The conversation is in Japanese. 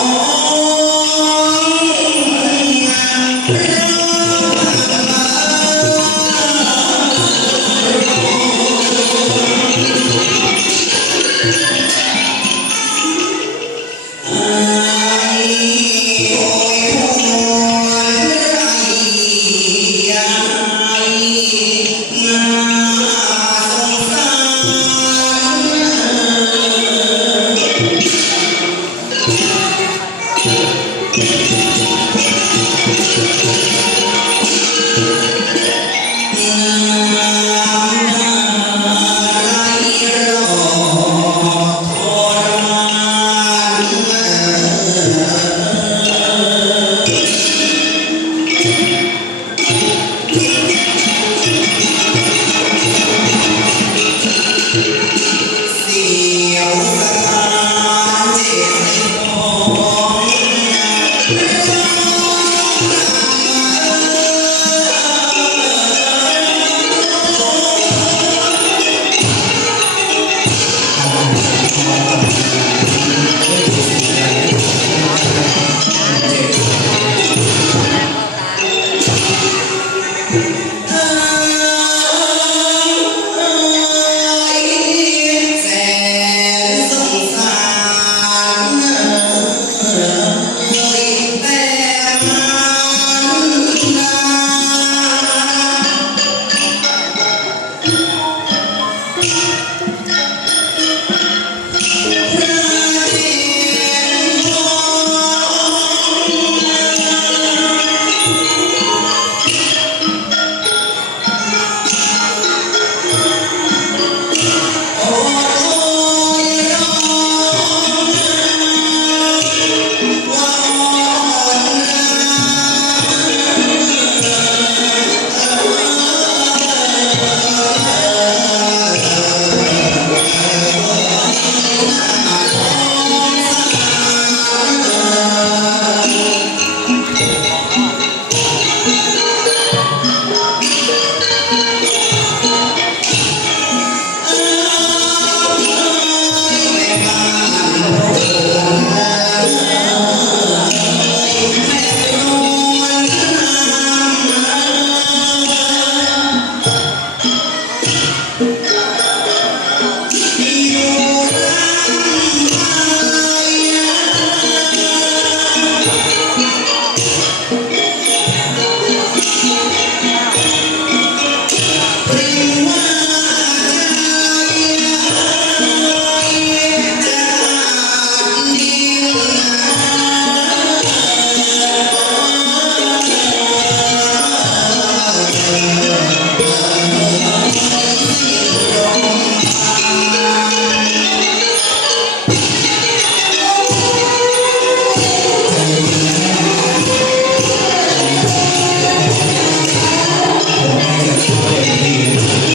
Oh. やった!